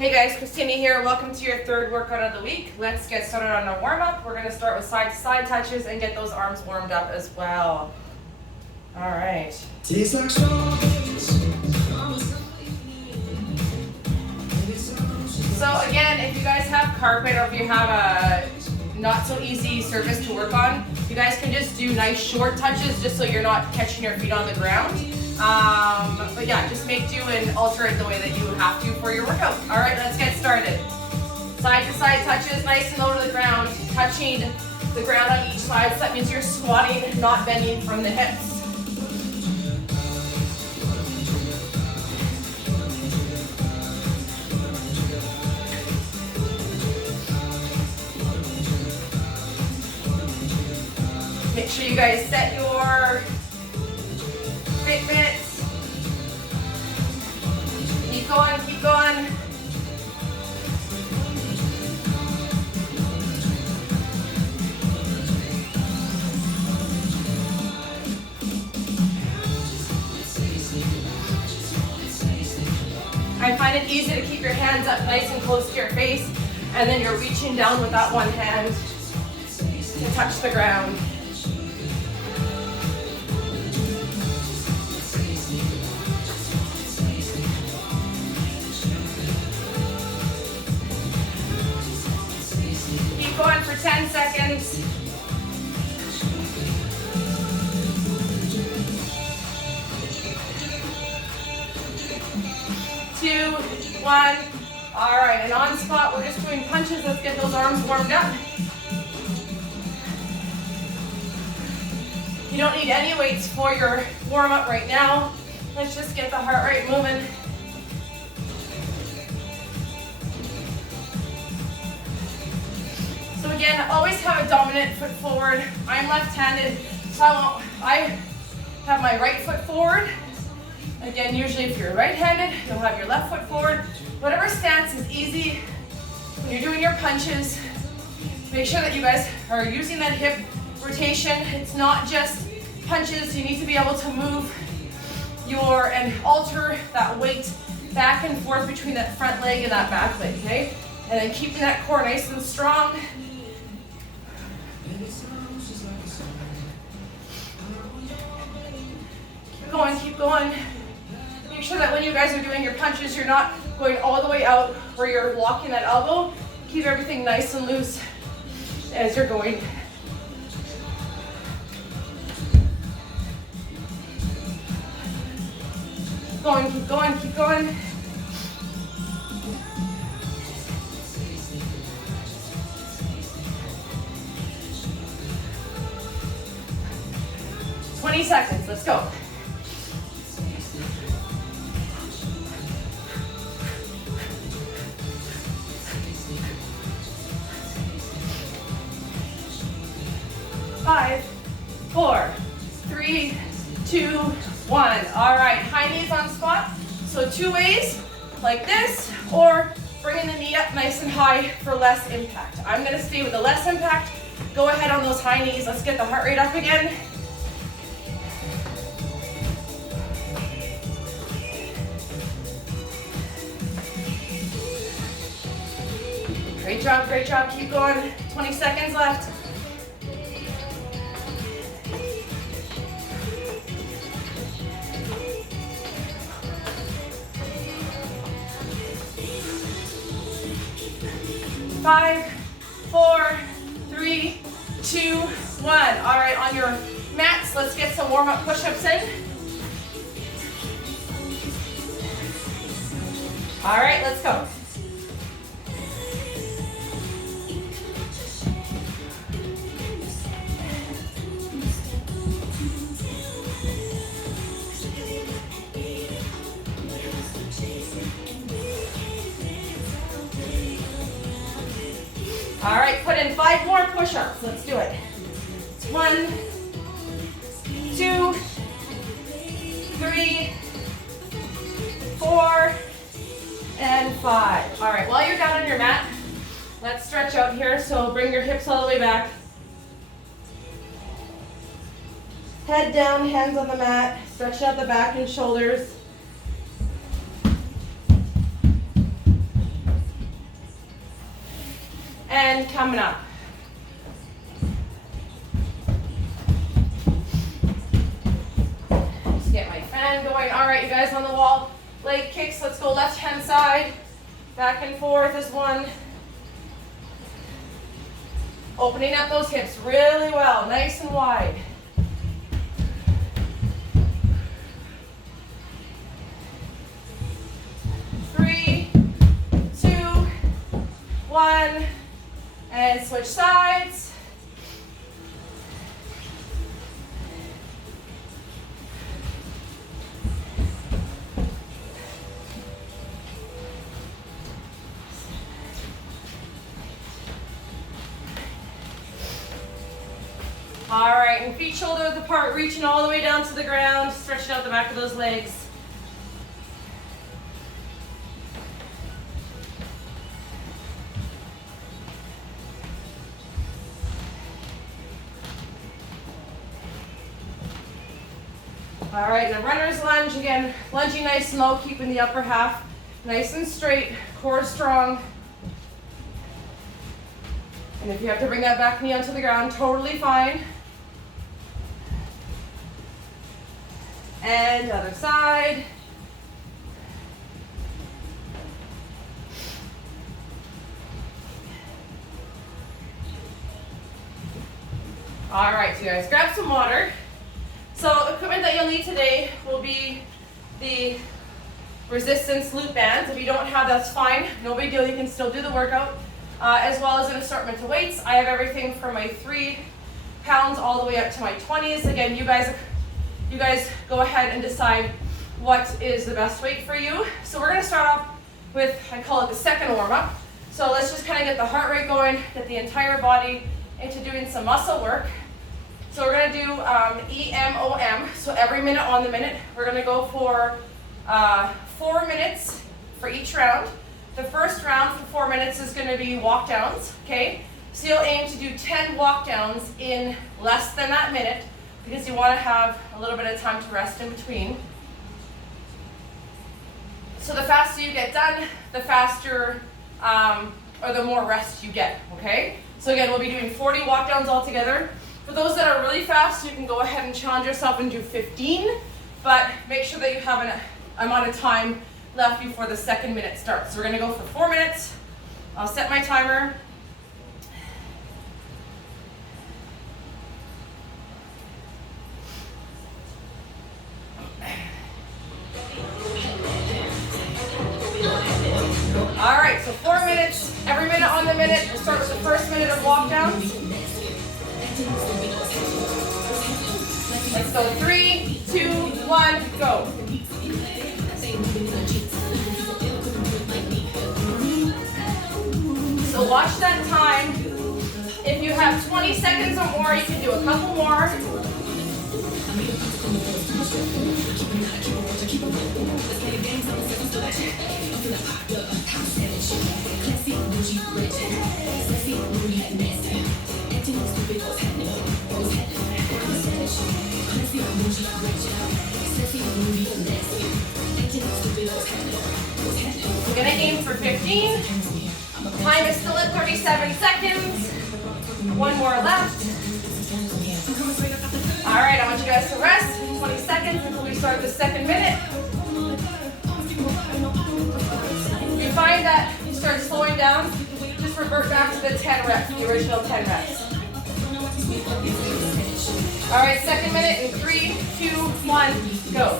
Hey guys, Christina here. Welcome to your third workout of the week. Let's get started on our warm-up. We're going to start with side-to-side touches and get those arms warmed up as well. All right. Tastes like strawberries. So again, if you guys have carpet or if you have a not so easy surface to work on, you guys can just do nice short touches just so you're not catching your feet on the ground. But yeah, just make do and alter it the way that you have to for your workout. All right, let's get started. Side to side touches, nice and low to the ground, touching the ground on each side. So that means you're squatting, not bending from the hips. Make sure you guys set your Fitbits. Keep going, keep going. I find it easy to keep your hands up nice and close to your face, and then you're reaching down with that one hand to touch the ground. Going for 10 seconds. 2, 1. All right, and on spot, we're just doing punches. Let's get those arms warmed up. You don't need any weights for your warm up right now. Let's just get the heart rate moving. So again, always have a dominant foot forward. I'm left-handed, so I have my right foot forward. Again, usually if you're right-handed, you'll have your left foot forward. Whatever stance is easy when you're doing your punches. Make sure that you guys are using that hip rotation. It's not just punches. You need to be able to move and alter that weight back and forth between that front leg and that back leg, okay? And then keeping that core nice and strong. Keep going, keep going. Make sure that when you guys are doing your punches, you're not going all the way out where you're locking that elbow. Keep everything nice and loose as you're going. Keep going, keep going, keep going. Seconds, let's go. Five, 4, 3, 2, 1. All right, high knees on spot. So 2 ways, like this, or bringing the knee up nice and high for less impact. I'm gonna stay with the less impact. Go ahead on those high knees. Let's get the heart rate up again. Great job, keep going. 20 seconds left. Five, 4, 3, 2, 1. All right, on your mats, let's get some warm-up push-ups in. All right, let's go. All right, put in 5 more push-ups. Let's do it. 1, 2, 3, 4, and 5. All right, while you're down on your mat, let's stretch out here. So bring your hips all the way back. Head down, hands on the mat. Stretch out the back and shoulders. and coming up. Just get my fan going. All right, you guys on the wall. Leg kicks. Let's go left hand side. Back and forth is one. Opening up those hips really well, nice and wide. Three, two, one, and switch sides. All right, and feet shoulder width apart, reaching all the way down to the ground, stretching out the back of those legs. All right, and a runner's lunge, again, lunging nice and low, keeping the upper half nice and straight, core strong. And if you have to bring that back knee onto the ground, totally fine. And other side. All right, so you guys, grab some water. So equipment that you'll need today will be the resistance loop bands. If you don't have, that's fine. No big deal, you can still do the workout. As well as an assortment of weights. I have everything from my 3 pounds all the way up to my 20s. Again, you guys go ahead and decide what is the best weight for you. So we're gonna start off with, I call it the second warm up. So let's just kind of get the heart rate going, get the entire body into doing some muscle work. So we're gonna do EMOM, so every minute on the minute. We're gonna go for 4 minutes for each round. The first round for 4 minutes is gonna be walkdowns, okay? So you'll aim to do 10 walkdowns in less than that minute because you wanna have a little bit of time to rest in between. So the faster you get done, the faster or the more rest you get, okay? So again, we'll be doing 40 walkdowns altogether. For those that are really fast, you can go ahead and challenge yourself and do 15, but make sure that you have an amount of time left before the second minute starts. So we're gonna go for 4 minutes. I'll set my timer. All right, so 4 minutes, every minute on the minute. We'll start with the first minute of walkdowns. Let's go, 3, 2, 1, go. So watch that time. If you have 20 seconds or more, you can do a couple more. We're gonna aim for 15. Time is still at 37 seconds. 1 more left. All right, I want you guys to rest 20 seconds until we start the second minute. If you find that you start slowing down, just revert back to the 10 reps, the original 10 reps. All right, second minute in 3, 2, 1, go.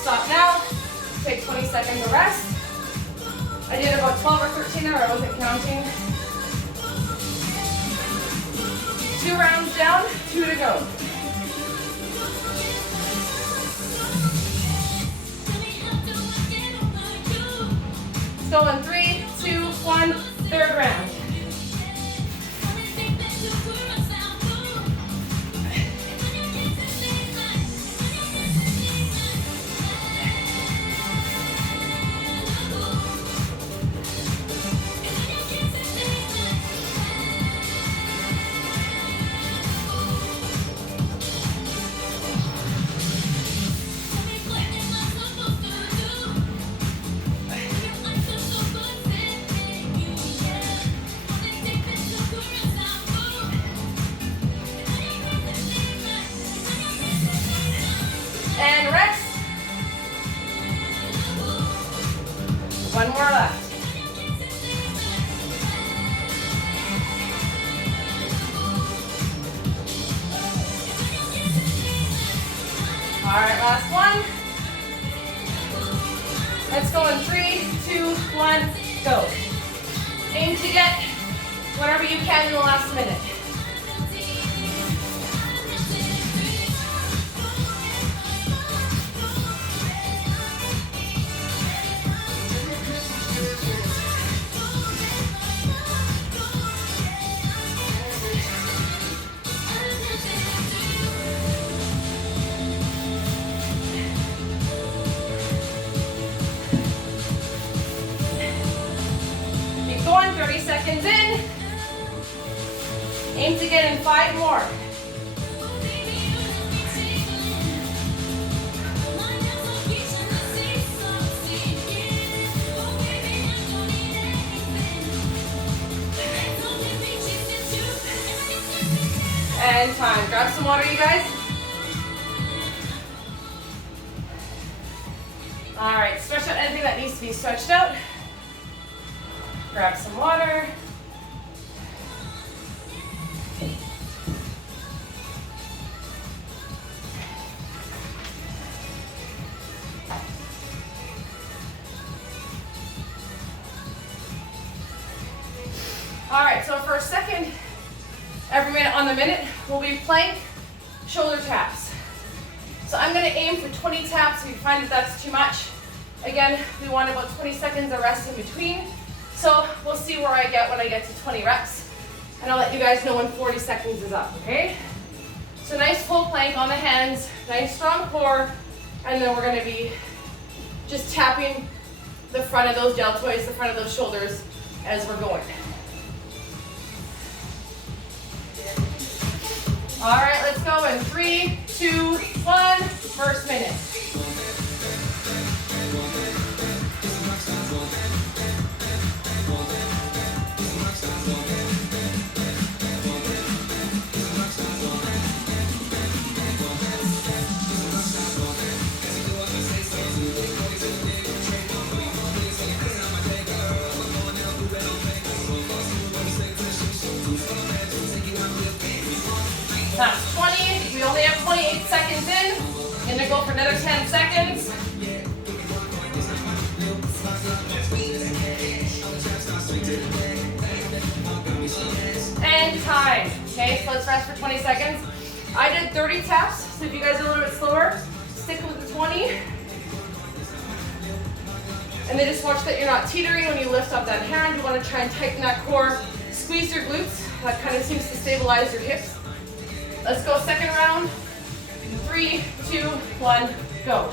Stop now. Take 20 seconds of rest. I did about 12 or 13 there, I wasn't counting. 2 rounds down, 2 to go. go in 3, 2, 1, third round. And rest. One more left. All right, last one. Let's go in 3, 2, 1, go. Aim to get whatever you can in the last minute. Keep going, 30 seconds in. Aim to get in 5 more. And time. Grab some water, you guys. All right, stretch out anything that needs to be stretched out. Grab some water. All right, so for a second, every minute on the minute, we'll be plank, shoulder taps. So I'm gonna aim for 20 taps. If you find that that's too much, again, we want about 20 seconds of rest in between. So we'll see where I get when I get to 20 reps. And I'll let you guys know when 40 seconds is up, okay? So nice full plank on the hands, nice strong core, and then we're gonna be just tapping the front of those deltoids, the front of those shoulders as we're going. All right, let's go in 3, 2, 1, first minute. That's 20. We only have 28 seconds in. I'm gonna go for another 10 seconds. And time. Okay, so let's rest for 20 seconds. I did 30 taps, so if you guys are a little bit slower, stick with the 20. And then just watch that you're not teetering when you lift up that hand. You want to try and tighten that core. Squeeze your glutes. That kind of seems to stabilize your hips. Let's go second round. 3, 2, 1, go.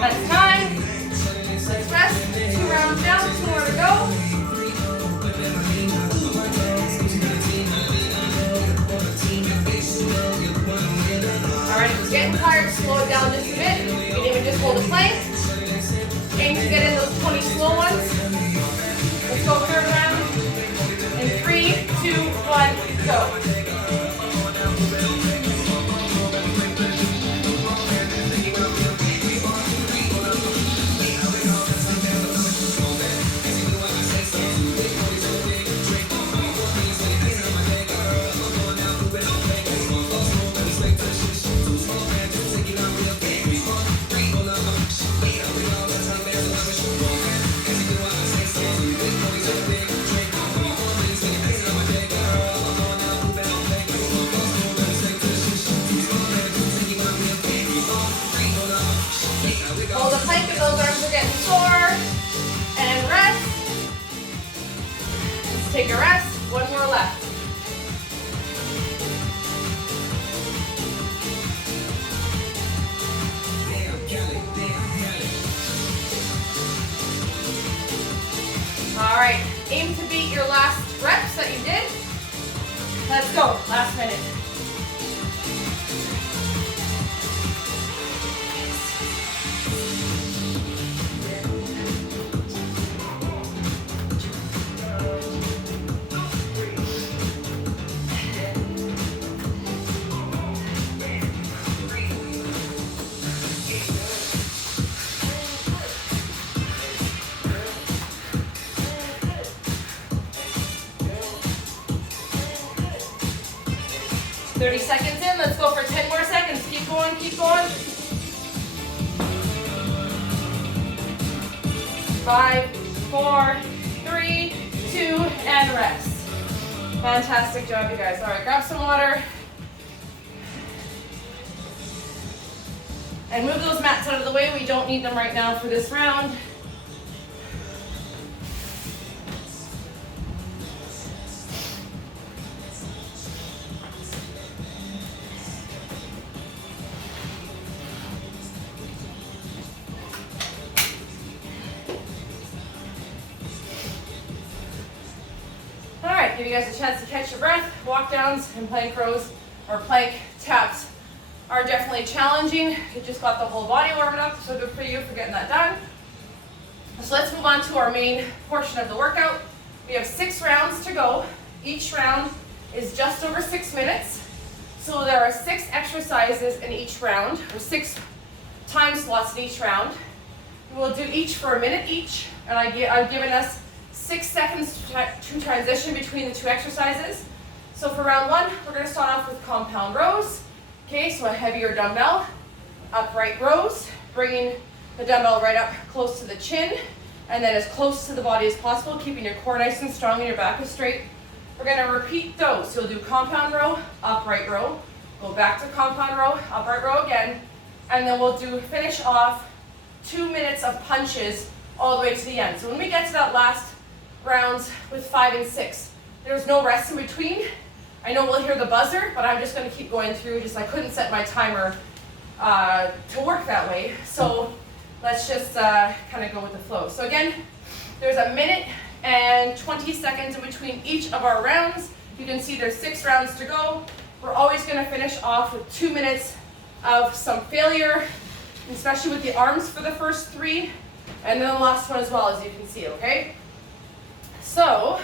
That's time. Let's rest. 2 rounds down, 2 more to go. Alright, if you're getting tired, slow it down just a bit. You can even just hold a plank. Aim to get in those 20 slow ones. Let's go third round. In 3, 2, 1, go. One more left. All right, aim to beat your last reps that you did. Let's go, last minute. Seconds in, let's go for 10 more seconds. Keep going, keep going. 5, 4, 3, 2, and rest. Fantastic job, you guys. All right, grab some water. And move those mats out of the way. We don't need them right now for this round. Give you guys a chance to catch your breath. Walkdowns and plank rows or plank taps are definitely challenging. You just got the whole body warmed up, so good for you for getting that done. So let's move on to our main portion of the workout. We have 6 rounds to go. Each round is just over 6 minutes. So there are 6 exercises in each round, or 6 time slots in each round. We'll do each for a minute each, and I've given us 6 seconds to transition between the 2 exercises. So for round 1, we're going to start off with compound rows. Okay, so a heavier dumbbell, upright rows, bringing the dumbbell right up close to the chin, and then as close to the body as possible, keeping your core nice and strong and your back is straight. We're going to repeat those. So we'll do compound row, upright row, go back to compound row, upright row again, and then we'll finish off 2 minutes of punches all the way to the end. So when we get to that last rounds with 5 and 6. There's no rest in between. I know we'll hear the buzzer, but I'm just going to keep going through. I couldn't set my timer to work that way. So let's just kind of go with the flow. So again, there's a minute and 20 seconds in between each of our rounds. You can see there's 6 rounds to go. We're always going to finish off with 2 minutes of some failure, especially with the arms for the first 3, and then the last one as well, as you can see, okay? So,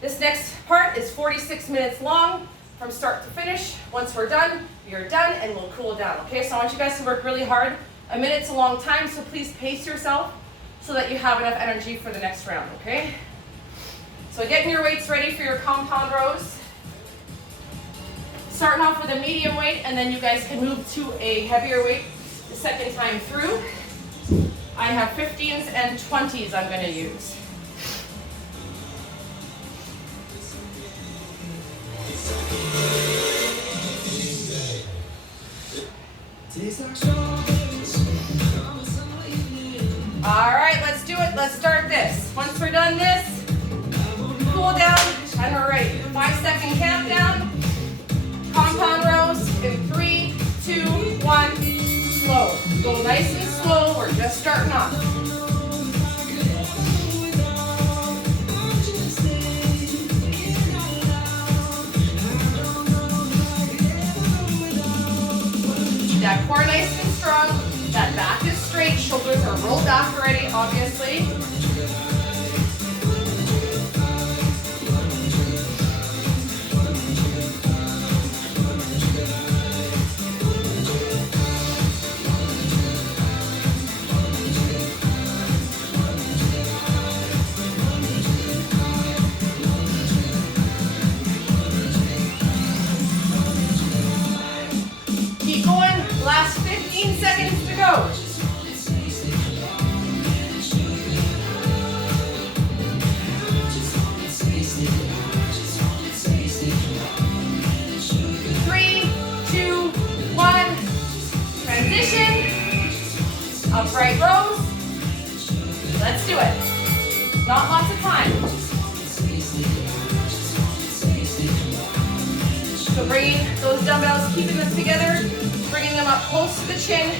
this next part is 46 minutes long from start to finish. Once we're done, you're done, and we'll cool down, okay? So I want you guys to work really hard. A minute's a long time, so please pace yourself so that you have enough energy for the next round, okay? So getting your weights ready for your compound rows. Starting off with a medium weight, and then you guys can move to a heavier weight the second time through. I have 15s and 20s I'm going to use. All right, let's do it. Let's start this. Once we're done this, cool down, and we're ready. 5-second countdown. Compound rows in 3, 2, 1. Slow. Go nice and slow. We're just starting off. That core nice and strong, that back is straight, shoulders are rolled back already, obviously. Last 15 seconds to go. 3, 2, 1. Transition. Upright rows. Let's do it. Not lots of time. So bringing those dumbbells, keeping them together, bringing them up close to the chin,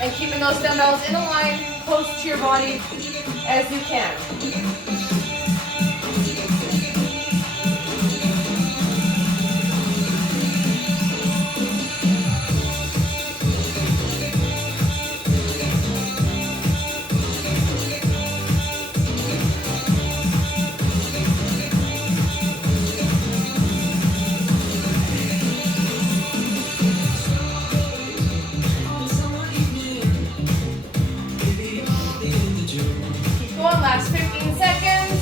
and keeping those dumbbells in a line close to your body as you can. Last 15 seconds.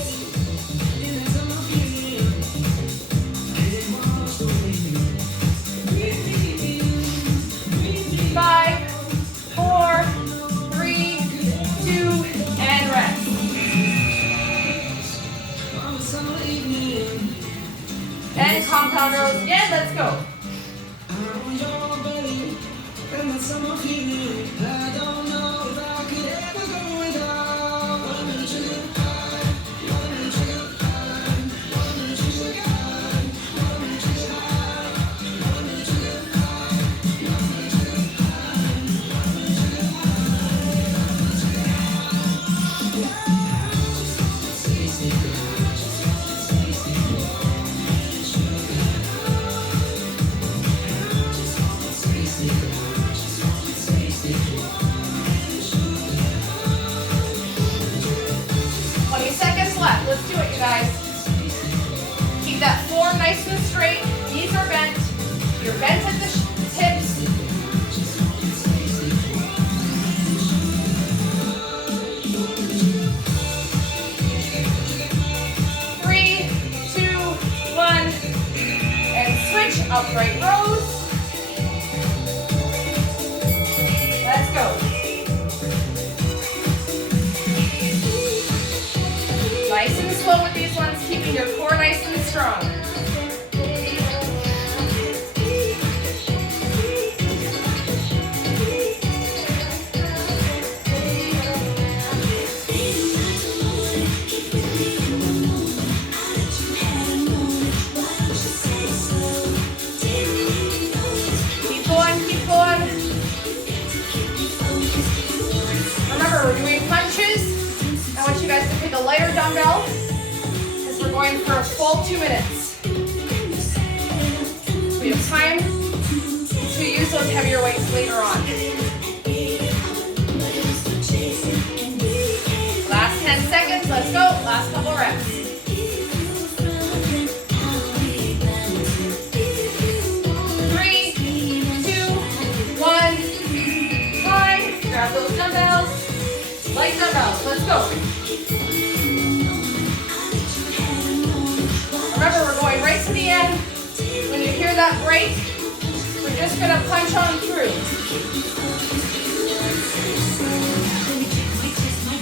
5, 4, 3, 2, and rest. And compound rows again. Let's go. Let's do it, you guys. Keep that form nice and straight. Knees are bent. You're bent at the hips. Three, 2, 1, and switch upright rows. Let's go. Nice and slow with these ones, keeping your core nice and strong. Keep going, keep going. Remember, we're doing punches. I want you guys to pick a lighter dumbbell because we're going for a full 2 minutes. We have time to use those heavier weights later on. Last 10 seconds, let's go. Last couple reps. 3, 2, 1, time. Grab those dumbbells. Light dumbbells, let's go. Remember, we're going right to the end. When you hear that break, we're just going to punch on through.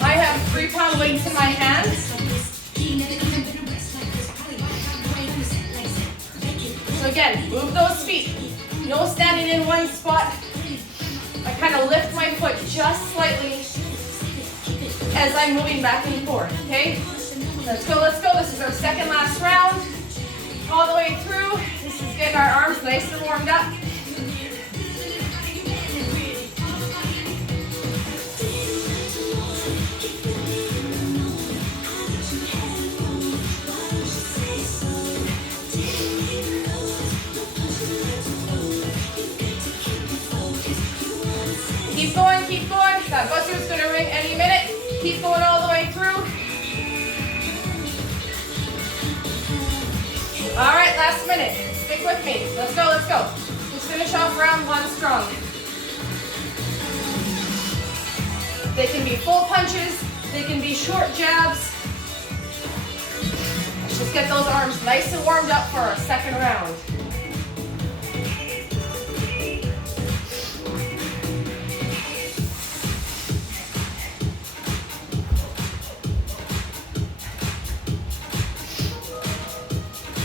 I have 3-pound weights in my hands. So again, move those feet. No standing in one spot. I kind of lift my foot just slightly as I'm moving back and forth, okay? Let's go, let's go. This is our second last round. All the way through. This is getting our arms nice and warmed up. Keep going, keep going. That buzzer's gonna ring any minute. Keep going all the way through. All right, last minute. Stick with me. Let's go, let's go. Let's finish off round 1 strong. They can be full punches. They can be short jabs. Let's just get those arms nice and warmed up for our second round.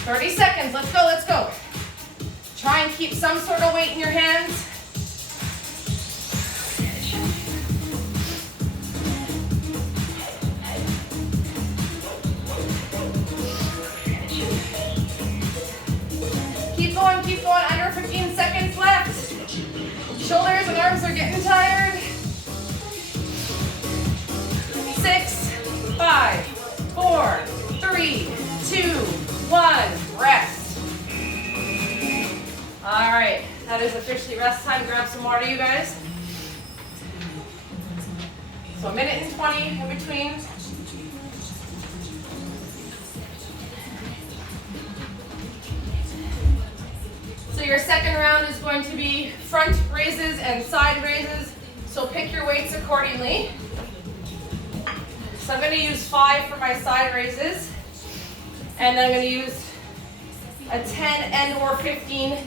Thirty seconds, let's go, let's go. Try and keep some sort of weight in your hands. Keep going, getting tired. 6, 5, 4, 3, 2, 1. Rest. All right, that is officially rest time. Grab some water, you guys. So a minute and 20 in between. So your second round is going to be front raises and side raises. So pick your weights accordingly. So I'm going to use 5 for my side raises. And then I'm going to use a 10 and or 15,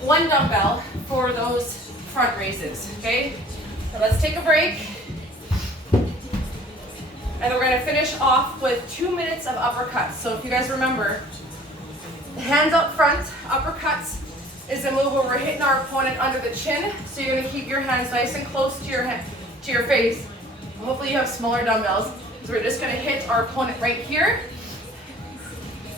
one dumbbell for those front raises, okay? So let's take a break. And we're going to finish off with 2 minutes of uppercuts. So if you guys remember, hands up front, uppercuts is a move where we're hitting our opponent under the chin. So you're going to keep your hands nice and close to your face. Hopefully you have smaller dumbbells. So we're just going to hit our opponent right here.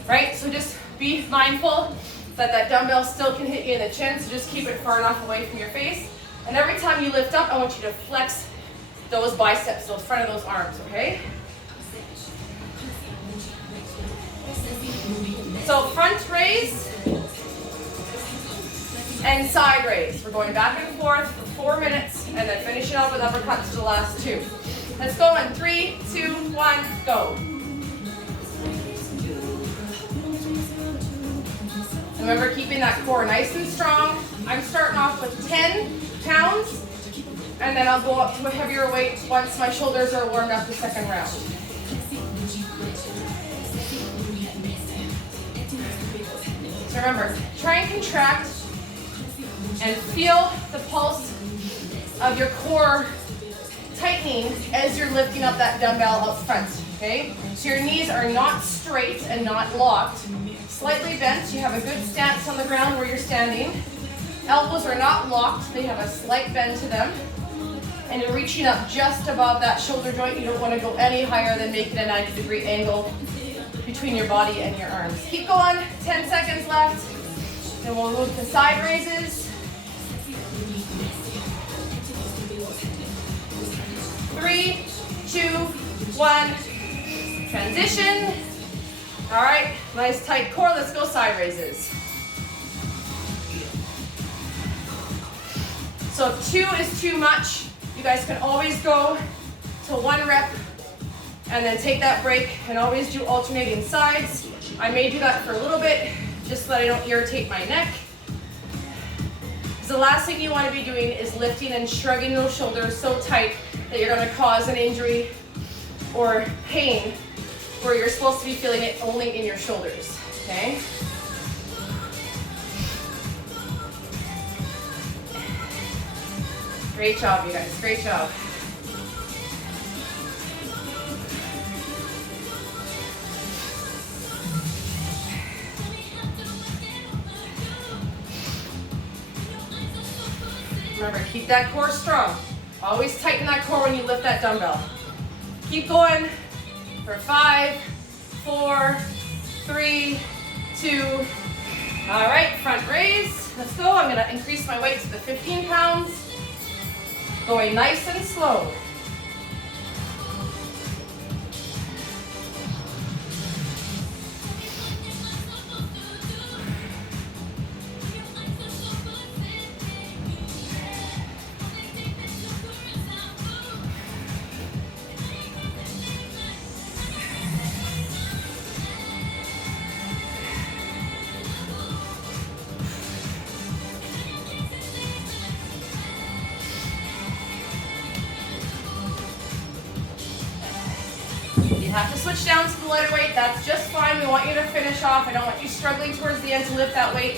Right? So just be mindful that that dumbbell still can hit you in the chin. So just keep it far enough away from your face. And every time you lift up, I want you to flex those biceps, those front of those arms, okay? So front raise and side raise. We're going back and forth for 4 minutes and then finishing up with uppercuts to the last 2. Let's go in 3, 2, 1, go. Remember, keeping that core nice and strong. I'm starting off with 10 pounds, and then I'll go up to a heavier weight once my shoulders are warmed up the second round. So remember, try and contract and feel the pulse of your core tightening as you're lifting up that dumbbell up front, okay? So your knees are not straight and not locked. Slightly bent, you have a good stance on the ground where you're standing. Elbows are not locked, they have a slight bend to them. And you're reaching up just above that shoulder joint. You don't want to go any higher than making a 90-degree angle between your body and your arms. Keep going, 10 seconds left. Then we'll move to side raises. 3, 2, 1, transition. All right, nice tight core. Let's go side raises. So if 2 is too much, you guys can always go to 1 rep and then take that break and always do alternating sides. I may do that for a little bit just so that I don't irritate my neck. Because the last thing you want to be doing is lifting and shrugging those shoulders so tight that you're going to cause an injury or pain where you're supposed to be feeling it only in your shoulders, okay? Great job, you guys, great job. Remember, keep that core strong. Always tighten that core when you lift that dumbbell. Keep going for 5, 4, 3, 2. All right, front raise. Let's go. I'm gonna increase my weight to the 15 pounds. Going nice and slow. You have to switch down to the lighter weight. That's just fine. We want you to finish off. I don't want you struggling towards the end to lift that weight.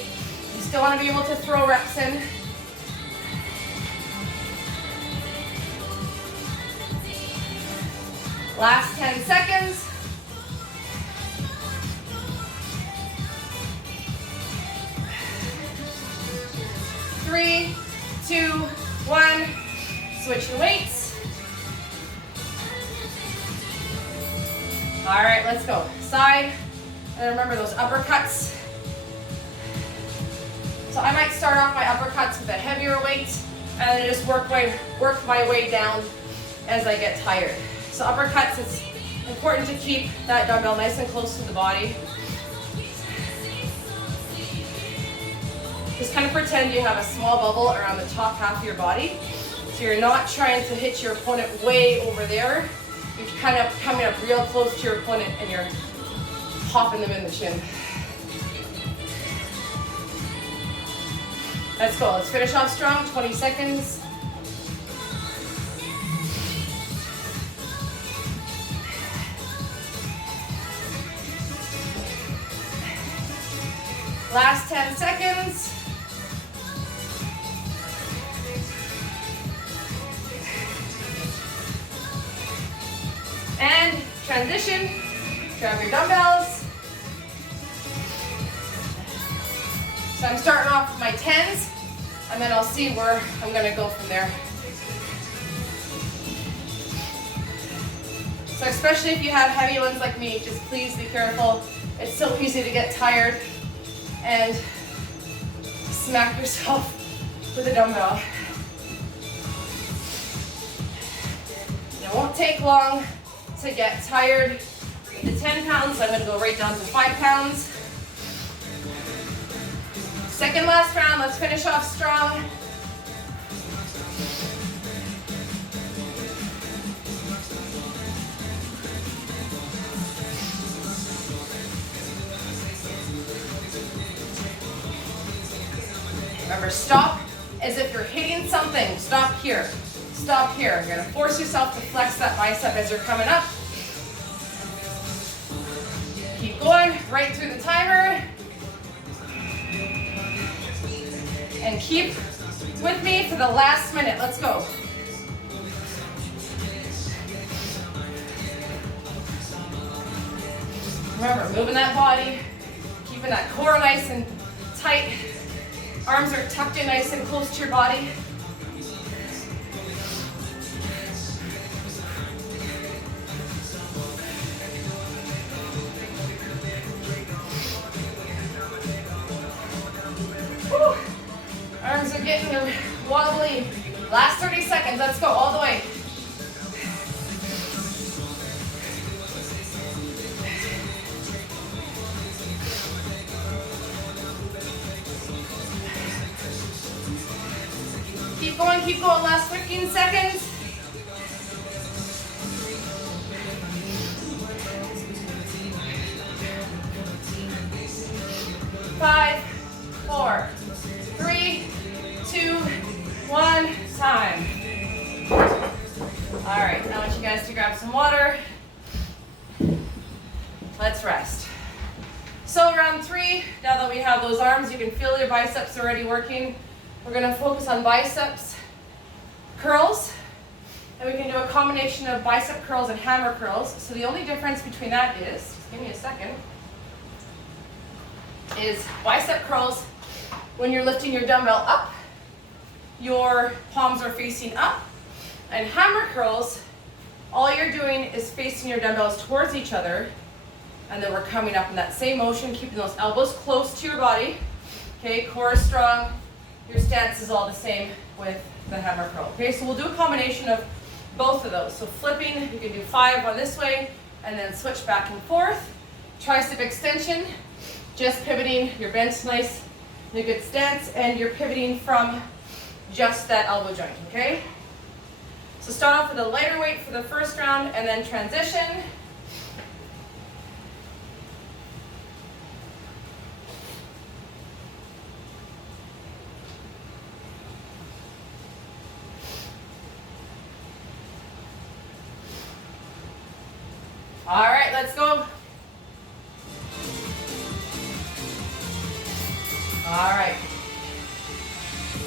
You still want to be able to throw reps in. Last 10 seconds. Three, 2, 1. Switching weights. All right, let's go. Side. And remember those uppercuts. So I might start off my uppercuts with a heavier weight, and then just work my way down as I get tired. So uppercuts, it's important to keep that dumbbell nice and close to the body. Just kind of pretend you have a small bubble around the top half of your body. So you're not trying to hit your opponent way over there. You're kind of coming up real close to your opponent and you're popping them in the chin. Let's go. Let's finish off strong. 20 seconds. Last 10 seconds. And transition. Grab your dumbbells. So I'm starting off with my 10s, and then I'll see where I'm gonna go from there. So especially if you have heavy ones like me, just please be careful. It's so easy to get tired and smack yourself with a dumbbell. It won't take long to get tired with the 10 pounds, so I'm gonna go right down to 5 pounds. Second last round, let's finish off strong. Remember, stop as if you're hitting something. Stop here. Stop here. You're gonna force yourself to flex that bicep as you're coming up. Keep going right through the timer. And keep with me for the last minute. Let's go. Remember, moving that body, keeping that core nice and tight. Arms are tucked in nice and close to your body. Whew. Arms are getting wobbly. Last 30 seconds, let's go all the way. Keep going, last 15 seconds. Five, four, three, two, one, time. All right, now I want you guys to grab some water. Let's rest. So round 3, now that we have those arms, you can feel your biceps already working. We're gonna focus on biceps curls, and we can do a combination of bicep curls and hammer curls. So the only difference between that is, just give me a second, is bicep curls, when you're lifting your dumbbell up, your palms are facing up, and hammer curls, all you're doing is facing your dumbbells towards each other, and then we're coming up in that same motion, keeping those elbows close to your body. Okay, core is strong, your stance is all the same with the hammer curl. Okay, so we'll do a combination of both of those. So flipping, you can do 5 on this way, and then switch back and forth. Tricep extension, just pivoting, your bench nice in a good stance, and you're pivoting from just that elbow joint, okay? So start off with a lighter weight for the first round, and then transition. All right, let's go. All right.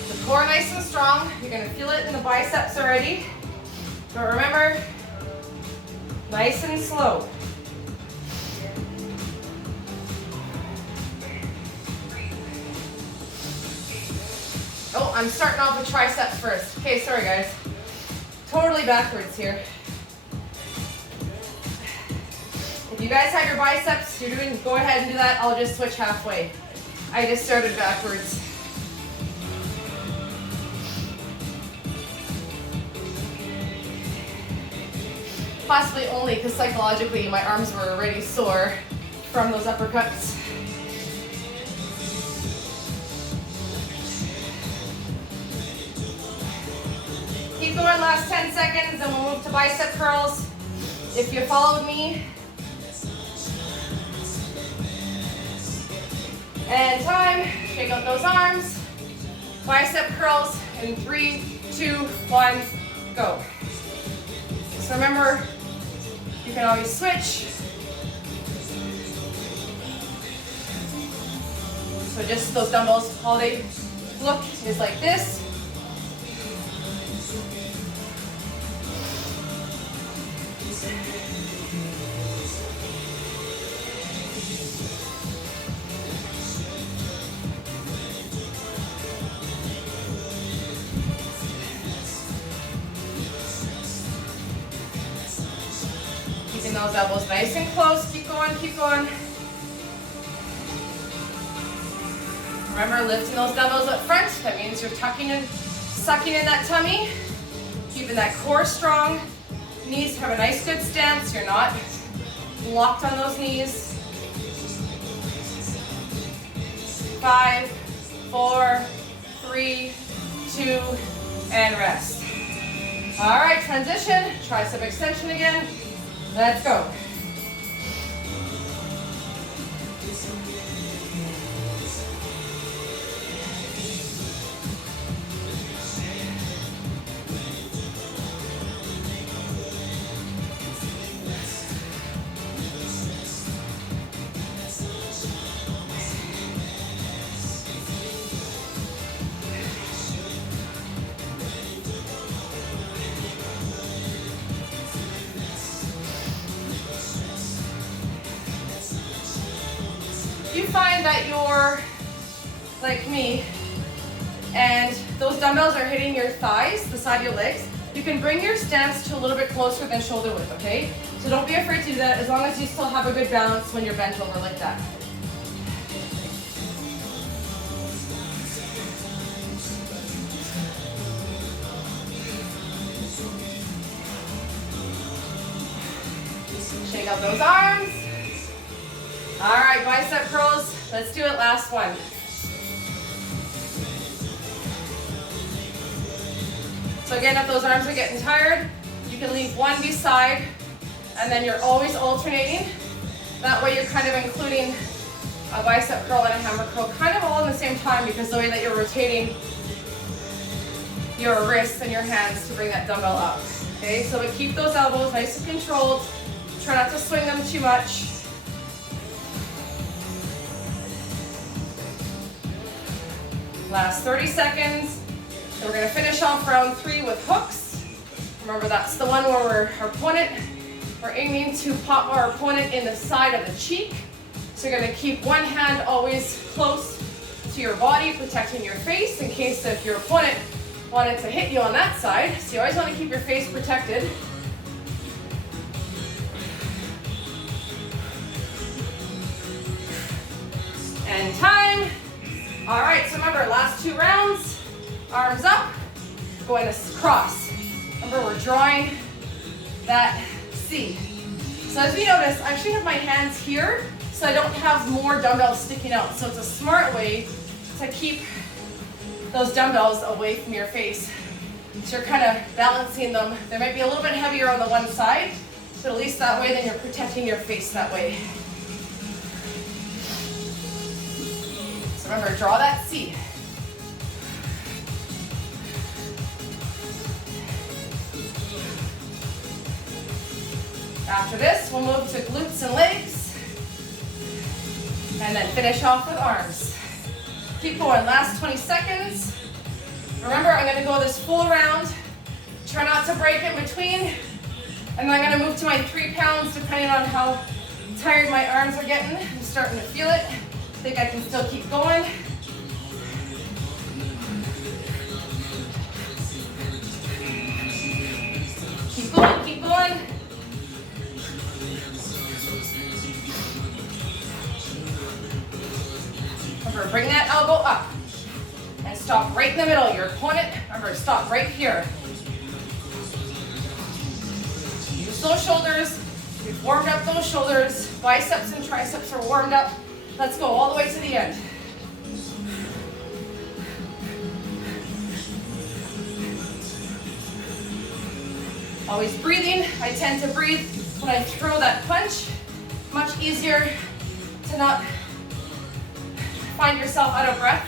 The core nice and strong. You're gonna feel it in the biceps already. But remember, nice and slow. Oh, I'm starting off with triceps first. Okay, sorry guys. Totally backwards here. If you guys have your biceps, you're doing, go ahead and do that. I'll just switch halfway. I just started backwards. Possibly only because psychologically my arms were already sore from those uppercuts. Keep going, last 10 seconds, and we'll move to bicep curls. If you followed me. And time, shake out those arms. Bicep curls in 3, 2, 1, go. So remember, you can always switch. So just those dumbbells, all they look is like this. Keeping those elbows nice and close. Keep going, keep going. Remember, lifting those dumbbells up front. That means you're tucking and sucking in that tummy. Keeping that core strong. Knees have a nice good stance. You're not locked on those knees. 5, 4, 3, 2, and rest. All right, transition. Tricep extension again. Let's go. You find that you're like me and those dumbbells are hitting your thighs, the side of your legs, you can bring your stance to a little bit closer than shoulder width, okay? So don't be afraid to do that as long as you still have a good balance when you're bent over like that. Shake out those arms. All right, bicep curls. Let's do it, last one. So again, if those arms are getting tired, you can leave one beside, and then you're always alternating. That way you're kind of including a bicep curl and a hammer curl kind of all in the same time, because the way that you're rotating your wrists and your hands to bring that dumbbell up. Okay, so we keep those elbows nice and controlled. Try not to swing them too much. Last 30 seconds. So we're going to finish off round 3 with hooks. Remember, that's the one where we're aiming to pop our opponent in the side of the cheek. So you're going to keep one hand always close to your body, protecting your face in case if your opponent wanted to hit you on that side. So you always want to keep your face protected. And time. All right, so remember, last 2 rounds, arms up, going to cross. Remember, we're drawing that C. So as you notice, I actually have my hands here, so I don't have more dumbbells sticking out. So it's a smart way to keep those dumbbells away from your face. So you're kind of balancing them. They might be a little bit heavier on the one side, but at least that way, then you're protecting your face that way. So remember, draw that C. After this, we'll move to glutes and legs, and then finish off with arms. Keep going, last 20 seconds. Remember, I'm gonna go this full round. Try not to break in between. And then I'm gonna move to my 3 pounds, depending on how tired my arms are getting. I'm starting to feel it. I think I can still keep going. Keep going, keep going. Remember, bring that elbow up and stop right in the middle. Your opponent, remember, stop right here. Use those shoulders. We've warmed up those shoulders. Biceps and triceps are warmed up. Let's go all the way to the end. Always breathing. I tend to breathe when I throw that punch. Much easier to not find yourself out of breath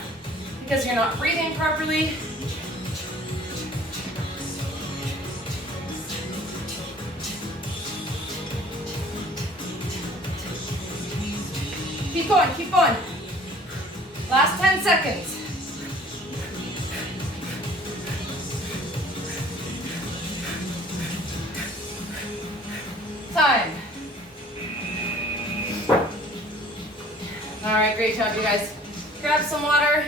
because you're not breathing properly. Keep going, keep going. Last 10 seconds. Time. All right, great job, you guys. Grab some water.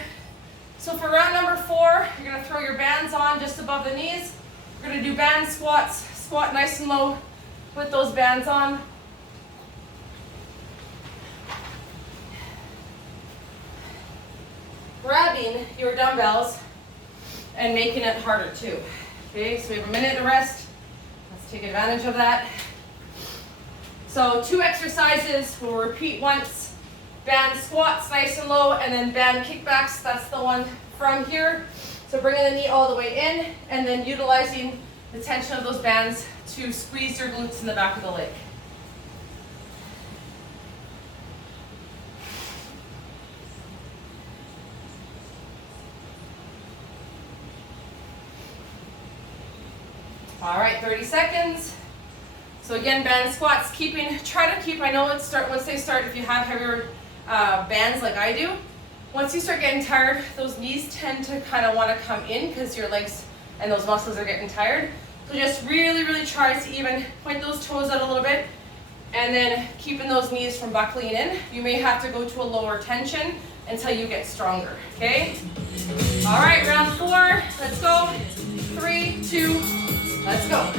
So for round number 4, you're gonna throw your bands on just above the knees. We're gonna do band squats. Squat nice and low with those bands on. Grabbing your dumbbells and making it harder too. Okay, so we have a minute to rest. Let's take advantage of that. So 2 exercises, we'll repeat once. Band squats nice and low, and then band kickbacks, that's the one from here. So bringing the knee all the way in, and then utilizing the tension of those bands to squeeze your glutes in the back of the leg. All right, 30 seconds. So again, band squats, try to keep, I know once they start, if you have heavier bands like I do, once you start getting tired, those knees tend to kind of want to come in because your legs and those muscles are getting tired. So just really, really try to even point those toes out a little bit and then keeping those knees from buckling in. You may have to go to a lower tension until you get stronger, okay? All right, round 4, let's go. 3, 2, let's go.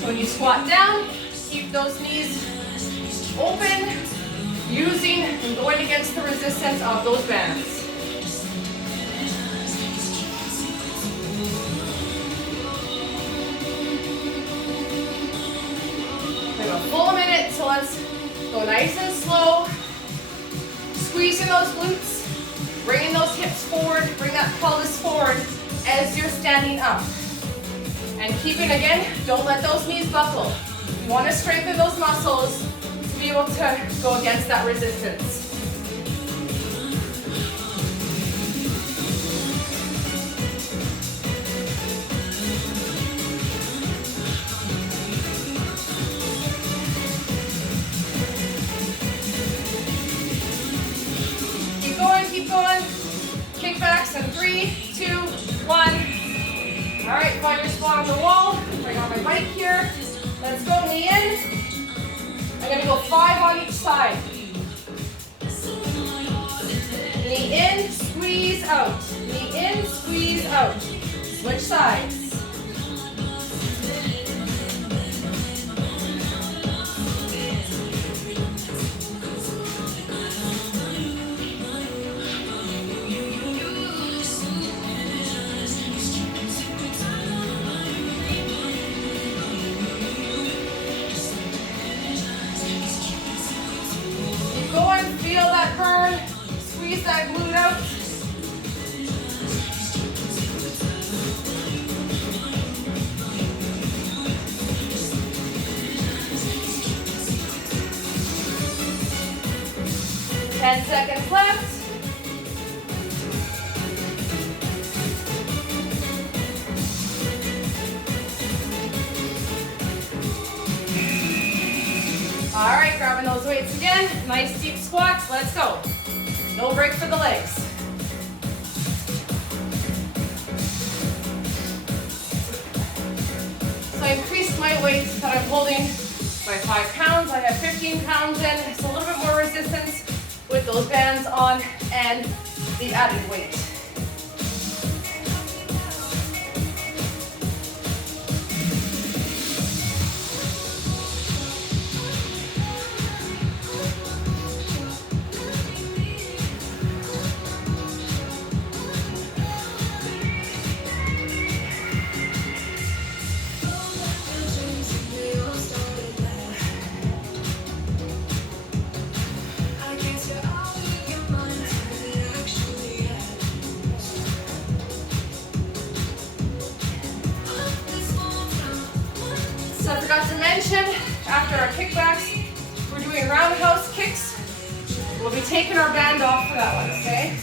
So when you squat down, keep those knees open, using and going against the resistance of those bands. We have a full minute, so let's go nice and slow. Squeezing those glutes, bringing those hips forward, bring that pelvis forward as you're standing up. And keeping, again, don't let those knees buckle. You want to strengthen those muscles to be able to go against that resistance. Keep going, keep going. Kickbacks in 3, 2, 1. All right, find your spot on the wall. Bring on my bike here. Let's go, knee in. I'm gonna go 5 on each side. Knee in, squeeze out. Knee in, squeeze out. Switch sides. Feel that burn, squeeze that glute out. Ten seconds left. All right, grabbing those weights again. Nice deep squats. Let's go. No break for the legs. So I increased my weight that I'm holding by 5 pounds. I have 15 pounds in. It's a little bit more resistance with those bands on and the added weight. after our kickbacks, we're doing roundhouse kicks. We'll be taking our band off for that one, okay?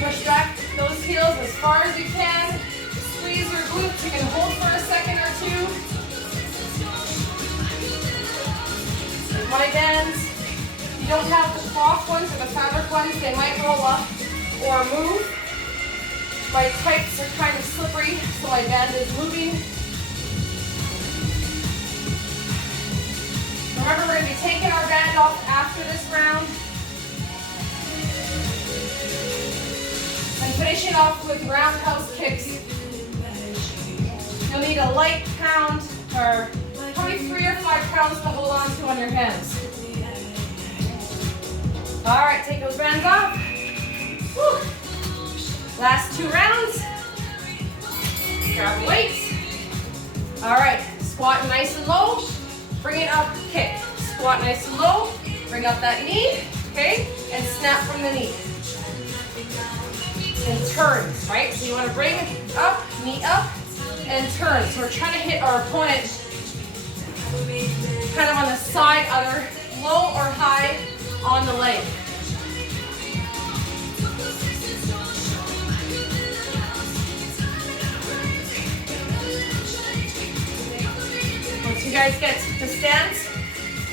Push back those heels as far as you can. Squeeze your glutes. You can hold for a second or two. With my bands, you don't have the cloth ones or the fabric ones. They might roll up or move. My tights are kind of slippery, so my band is moving. Remember, we're going to be taking our band off after this round. And finishing off with roundhouse kicks. You'll need a light pound, or probably 3 or 5 pounds to hold on to on your hands. All right, take those bands off. Woo. Last 2 rounds. Grab the weights. All right, squat nice and low. Bring it up, kick. Squat nice and low. Bring up that knee, okay? And snap from the knee. And turn, right? So you want to bring up, knee up, and turn. So we're trying to hit our opponent kind of on the side, either low or high on the leg. Once you guys get to stance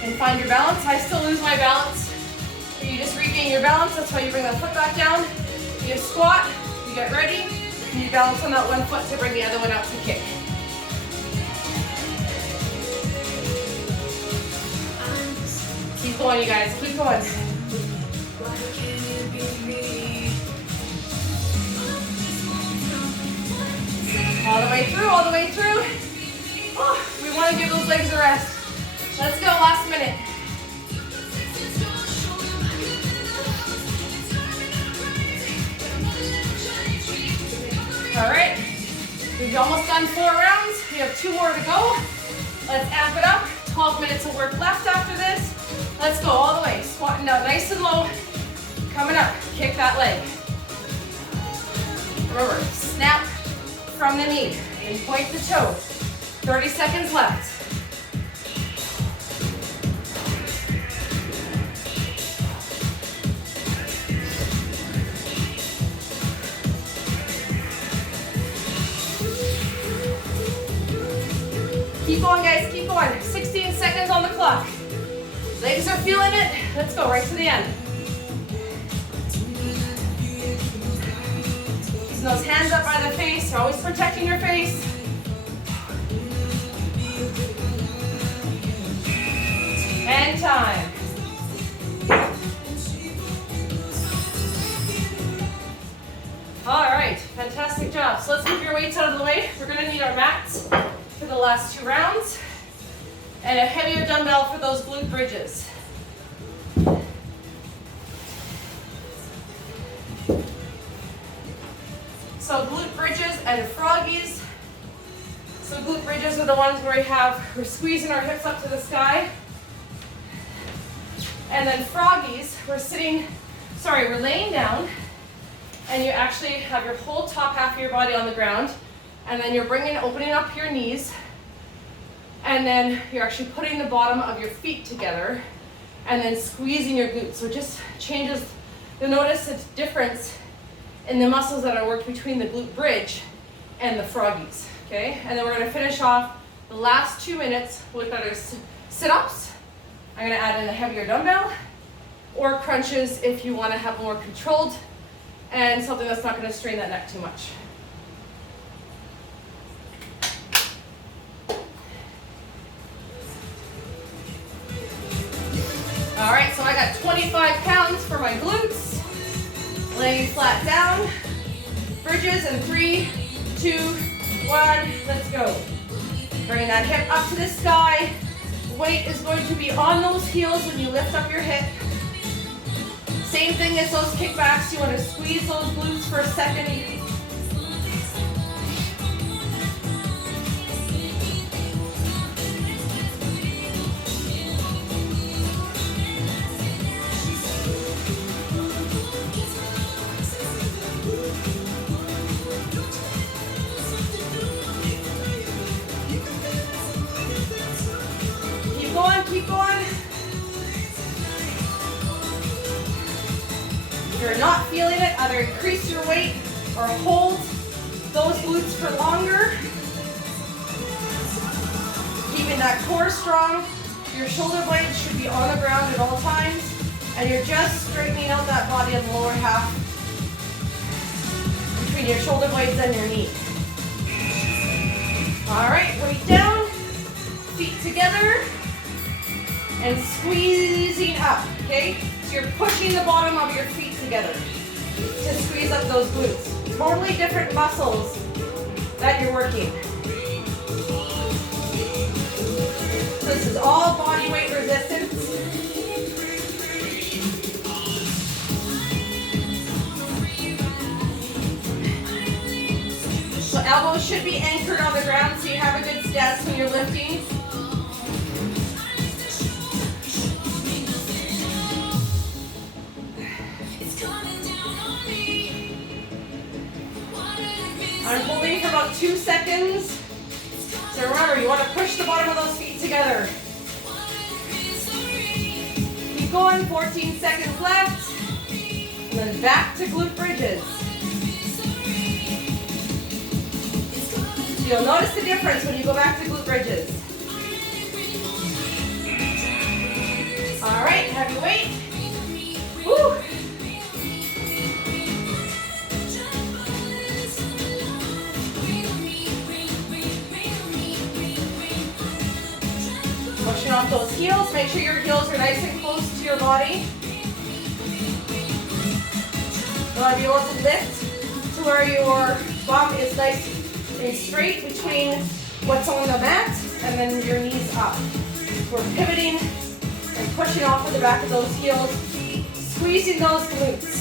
and find your balance, I still lose my balance. But you just regain your balance. That's why you bring that foot back down. You squat, you get ready, and you balance on that one foot to bring the other one up to kick. Keep going, you guys, keep going. All the way through, all the way through. Oh, we want to give those legs a rest. Let's go, last minute. All right, we've almost done 4 rounds. We have 2 more to go. Let's amp it up. 12 minutes of work left after this. Let's go all the way. Squatting down nice and low. Coming up, kick that leg. Remember, snap from the knee and point the toe. 30 seconds left. Keep going, guys, keep going. 16 seconds on the clock. Legs are feeling it. Let's go right to the end. Using those hands up by the face. You're always protecting your face. And time. All right, fantastic job. So let's move your weights out of the way. We're gonna need our mats for the last 2 rounds, and a heavier dumbbell for those glute bridges. So glute bridges and froggies. So glute bridges are the ones where we're squeezing our hips up to the sky. And then froggies, we're laying down, and you actually have your whole top half of your body on the ground. And then you're opening up your knees, and then you're actually putting the bottom of your feet together, and then squeezing your glutes. So it just changes. You'll notice a difference in the muscles that are worked between the glute bridge and the froggies, okay? And then we're gonna finish off the last 2 minutes with our sit-ups. I'm gonna add in a heavier dumbbell, or crunches if you wanna have more controlled, and something that's not gonna strain that neck too much. All right, so I got 25 pounds for my glutes. Laying flat down. Bridges in 3, 2, 1, let's go. Bring that hip up to the sky. Weight is going to be on those heels when you lift up your hip. Same thing as those kickbacks. You want to squeeze those glutes for a second. keep going. If you're not feeling it, either increase your weight or hold those glutes for longer. Keeping that core strong. Your shoulder blades should be on the ground at all times. And you're just straightening out that body in the lower half between your shoulder blades and your knee. All right, weight down, feet together, and squeezing up, okay? So you're pushing the bottom of your feet together to squeeze up those glutes. Totally different muscles that you're working. So this is all body weight resistance. So elbows should be anchored on the ground so you have a good stance when you're lifting. I'm holding for about 2 seconds. So remember, you want to push the bottom of those feet together. Keep going, 14 seconds left. And then back to glute bridges. You'll notice the difference when you go back to glute bridges. All right, heavy weight. Woo! Pushing off those heels. Make sure your heels are nice and close to your body. You want to be able to lift to where your bum is nice and straight between what's on the mat and then your knees up. We're pivoting and pushing off of the back of those heels, squeezing those glutes.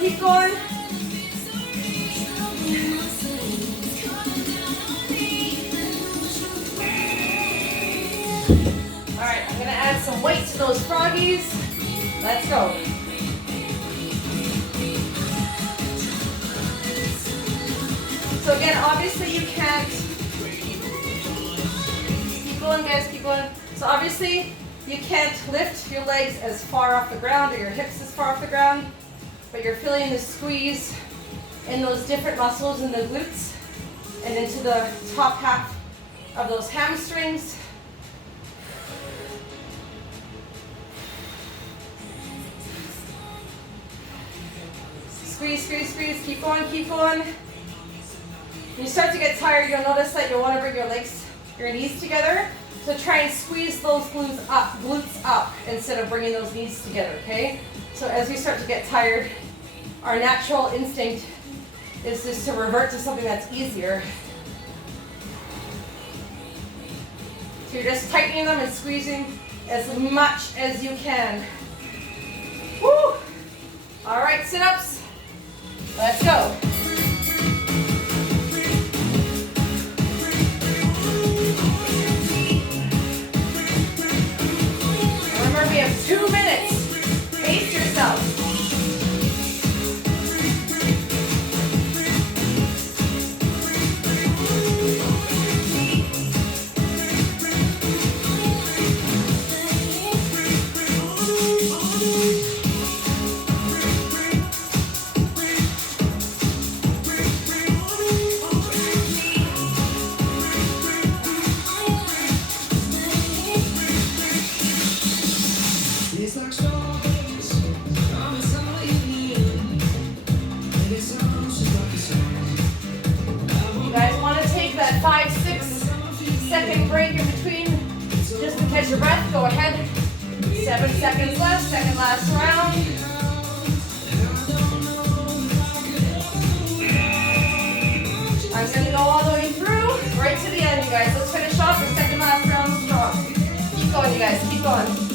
Keep going. All right, I'm gonna add some weight to those froggies. Let's go. So again, obviously you can't, keep going guys, keep going. So obviously you can't lift your legs as far off the ground or your hips as far off the ground. But you're feeling the squeeze in those different muscles in the glutes and into the top half of those hamstrings. Squeeze, squeeze, squeeze. Keep going, keep going. When you start to get tired, you'll notice that you'll want to bring your legs, your knees together. So try and squeeze those glutes up instead of bringing those knees together, okay? So as we start to get tired, our natural instinct is just to revert to something that's easier. So you're just tightening them and squeezing as much as you can. Woo! All right, sit-ups. Let's go. Remember, we have 2 minutes. Pace yourself. It's like strawberries, promise all you need. And it sounds just like a song. You guys want to take that 5-6 second break in between just to catch your breath? Go ahead. 7 seconds left, second last round. I'm going to go all the way through, right to the end, you guys. Let's finish off the second last round strong. Keep going, you guys. Keep going.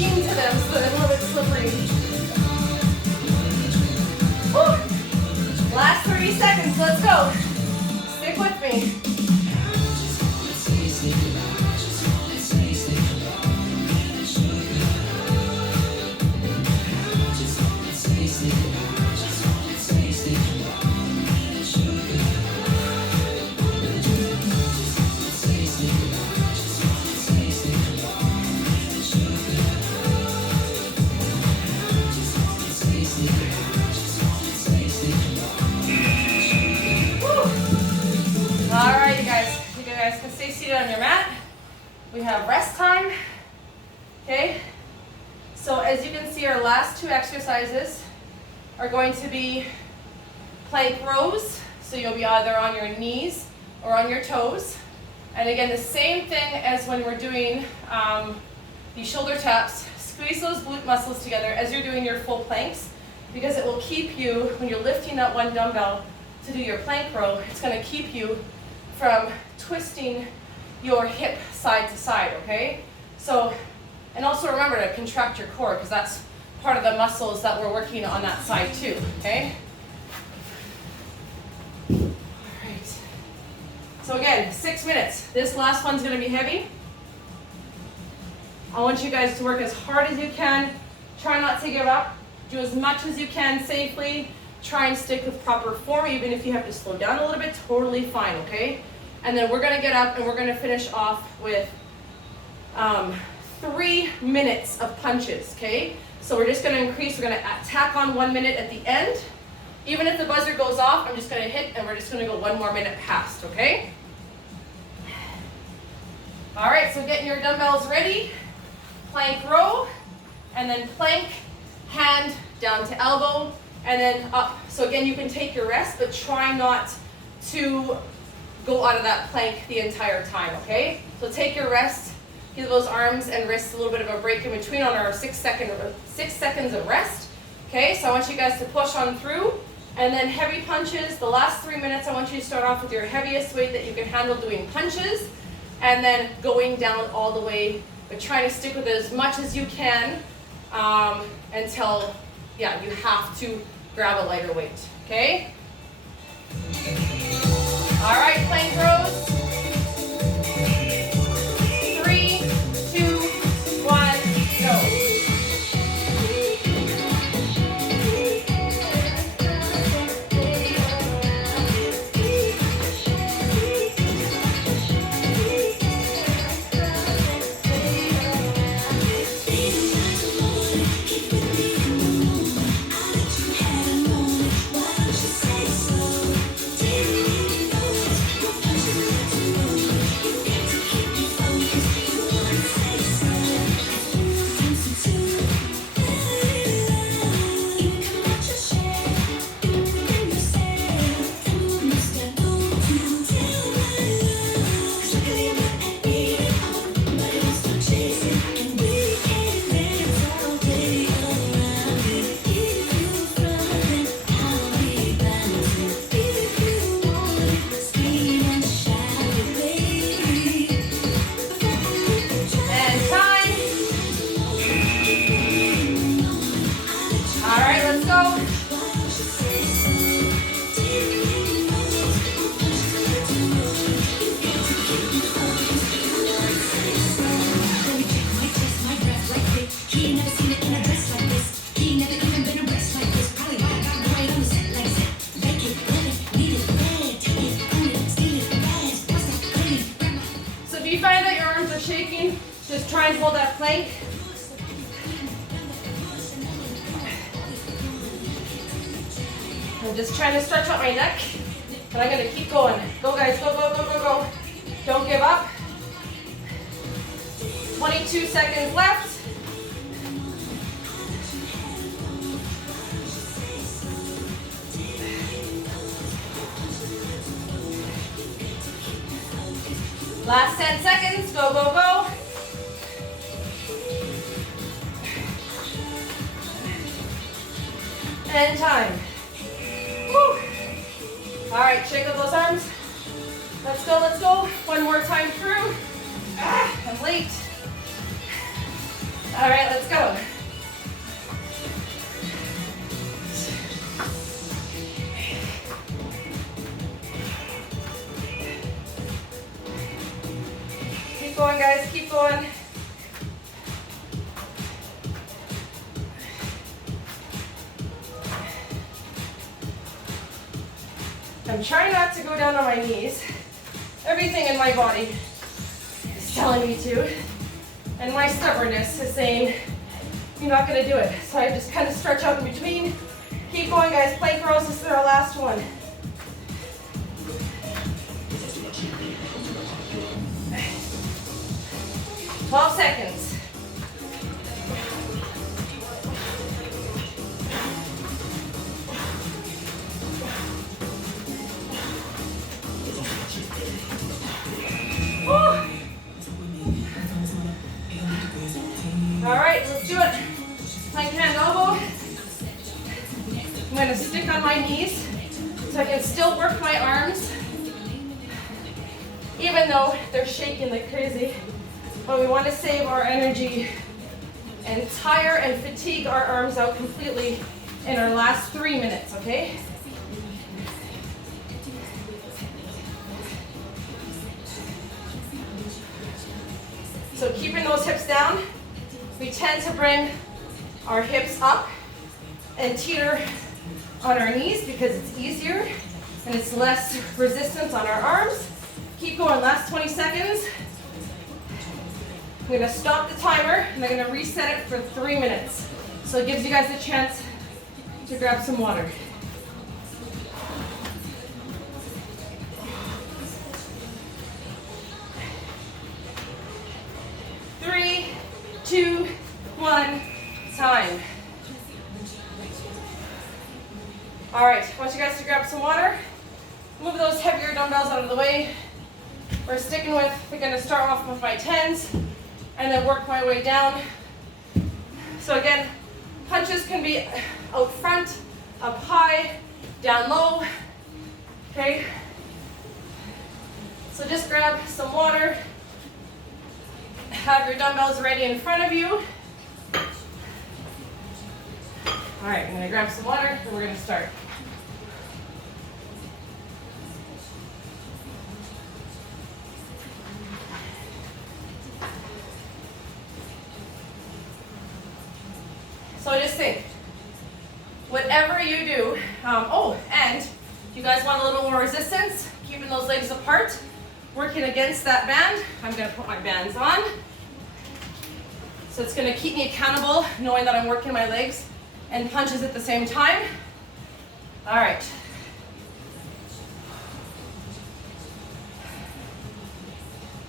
sheen to them so they're a little bit slippery. Woo. Last 30 seconds, let's go. Stick with me. On your mat, we have rest time. Okay, so as you can see, our last two exercises are going to be plank rows. So you'll be either on your knees or on your toes. And again, the same thing as when we're doing the shoulder taps. Squeeze those glute muscles together as you're doing your full planks, because it will keep you, when you're lifting up one dumbbell to do your plank row, it's going to keep you from twisting your hip side to side, okay? So, and also remember to contract your core, because that's part of the muscles that we're working on that side too, okay? All right. So again, 6 minutes. This last one's gonna be heavy. I want you guys to work as hard as you can. Try not to give up. Do as much as you can safely. Try and stick with proper form, even if you have to slow down a little bit, totally fine, okay? And then we're gonna get up and we're gonna finish off with 3 minutes of punches, okay? So we're just gonna increase, we're gonna tack on 1 minute at the end. Even if the buzzer goes off, I'm just gonna hit and we're just gonna go 1 more minute past, okay? All right, so getting your dumbbells ready. Plank row, and then plank, hand down to elbow, and then up. So again, you can take your rest, but try not to go out of that plank the entire time, okay? So take your rest, give those arms and wrists a little bit of a break in between on our 6 seconds of rest, okay? So I want you guys to push on through, and then heavy punches. The last 3 minutes, I want you to start off with your heaviest weight that you can handle doing punches, and then going down all the way, but trying to stick with it as much as you can until, yeah, you have to grab a lighter weight, okay? All right, plank rows. 3, 2, 1, go. Just try and hold that plank. I'm just trying to stretch out my neck, but I'm gonna keep going. Go guys, go, go, go, go, go. Don't give up. 22 seconds left. Last 10 seconds, go, go, go. And time. Woo. All right, shake up those arms. Let's go, let's go. One more time through. I'm late. All right, let's go. Keep going, guys, keep going. I'm trying not to go down on my knees. Everything in my body is telling me to. And my stubbornness is saying, you're not gonna do it. So I just kind of stretch out in between. Keep going, guys. Plank rows, this is our last one. – 12 seconds. All right, let's do it. Plank hand elbow. I'm going to stick on my knees so I can still work my arms, even though they're shaking like crazy. But we want to save our energy and tire and fatigue our arms out completely in our last 3 minutes, okay? So keeping those hips down, we tend to bring our hips up and teeter on our knees because it's easier and it's less resistance on our arms. Keep going, last 20 seconds. I'm gonna stop the timer and I'm gonna reset it for 3 minutes. So it gives you guys a chance to grab some water. Three, two, one, time. All right, I want you guys to grab some water. Move those heavier dumbbells out of the way. We're sticking with, we're gonna start off with my 10s and then work my way down. So again, punches can be out front, up high, down low, okay? So just grab some water. Have your dumbbells ready in front of you. All right, I'm gonna grab some water and we're gonna start. So just think, whatever you do, and if you guys want a little more resistance, keeping those legs apart, working against that band, I'm gonna put my bands on. So it's gonna keep me accountable, knowing that I'm working my legs and punches at the same time. All right.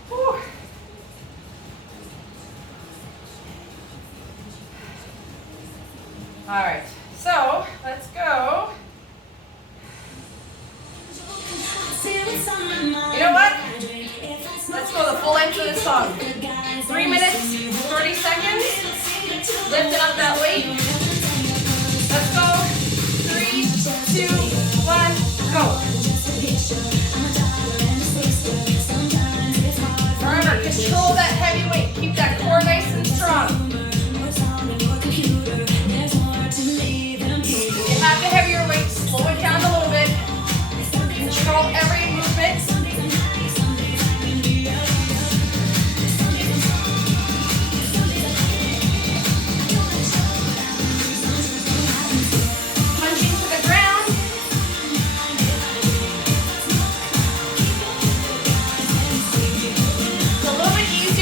Whew. All right, so let's go. You know what? Let's go the full length of this song. 3 minutes, 30 seconds. Lifting up that weight. Let's go. 3, 2, 1, go. Remember, control that heavy weight. Keep that core nice and strong. If you have the heavier weight, slow it down a little bit. Control every movement. Punching to the ground. It's a little bit easier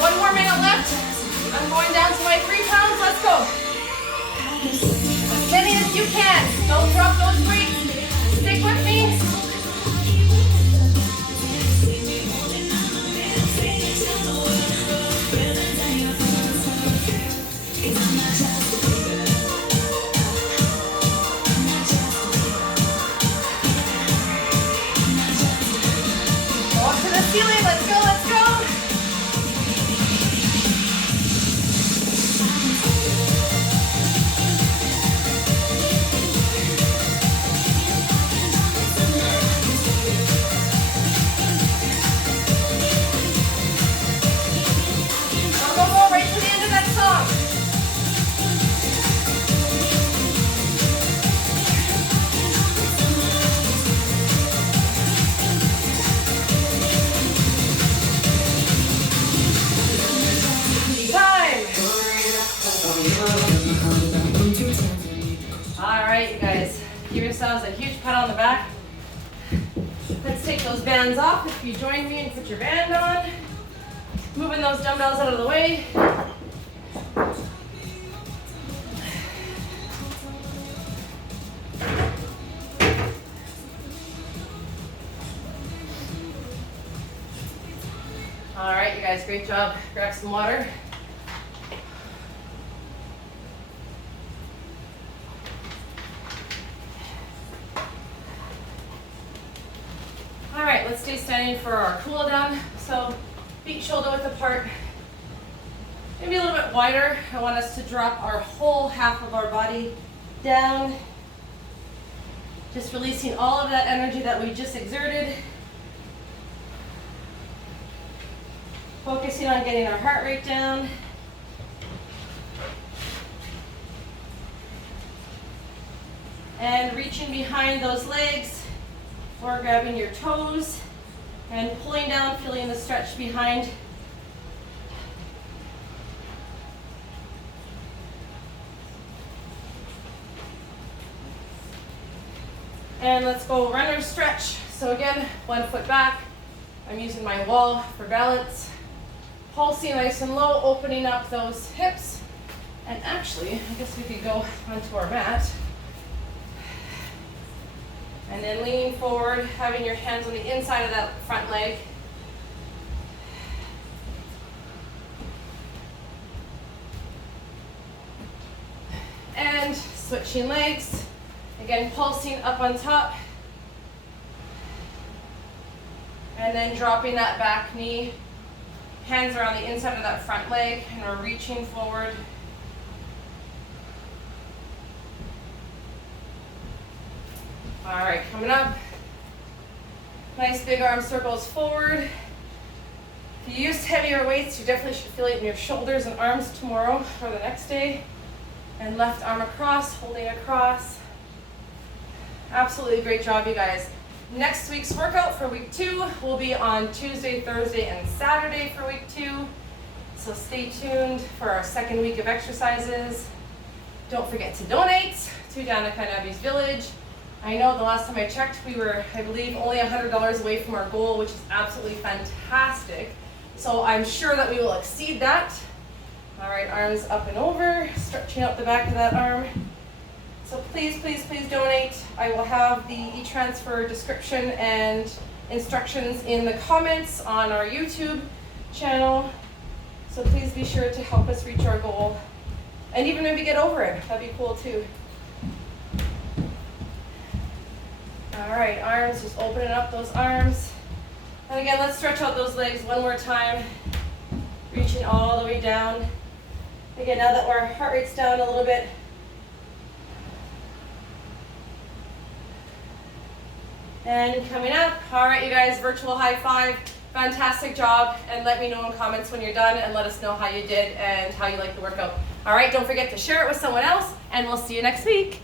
One more minute left. I'm going down to my 3 pounds. Let's go. As many as you can. Don't drop those weights. Stick with me. Go up to the ceiling. Let's go, let's go. Go right to the end of that song. Alright, you guys, give yourselves a huge pat on the back. Let's take those bands off if you join me and put your band on. Moving those dumbbells out of the way. Alright, you guys, great job. Grab some water. Alright, let's stay standing for our cool down. So, feet shoulder width apart. Maybe a little bit wider. I want us to drop our whole half of our body down. Just releasing all of that energy that we just exerted. Focusing on getting our heart rate down. And reaching behind those legs or grabbing your toes and pulling down, feeling the stretch behind. And let's go runner stretch. So again, 1 foot back. I'm using my wall for balance. Pulsing nice and low, opening up those hips. And actually, I guess we could go onto our mat. And then leaning forward, having your hands on the inside of that front leg. And switching legs. Again, pulsing up on top. And then dropping that back knee. Hands are on the inside of that front leg, and we're reaching forward. All right, coming up. Nice big arm circles forward. If you use heavier weights, you definitely should feel it in your shoulders and arms tomorrow or the next day. And left arm across, holding across. Absolutely great job, you guys. Next week's workout for week 2 will be on Tuesday, Thursday, and Saturday for week 2. So stay tuned for our second week of exercises. Don't forget to donate to Danica and Abby's Village. I know the last time I checked, we were, I believe, only $100 away from our goal, which is absolutely fantastic. So I'm sure that we will exceed that. All right, arms up and over, stretching out the back of that arm. So please, please, please donate. I will have the e-transfer description and instructions in the comments on our YouTube channel. So please be sure to help us reach our goal. And even maybe get over it, that'd be cool too. All right, arms, just opening up those arms. And again, let's stretch out those legs one more time. Reaching all the way down. Again, now that our heart rate's down a little bit, and coming up. All right, you guys, virtual high five. Fantastic job. And let me know in comments when you're done and let us know how you did and how you liked the workout. All right, don't forget to share it with someone else, and we'll see you next week.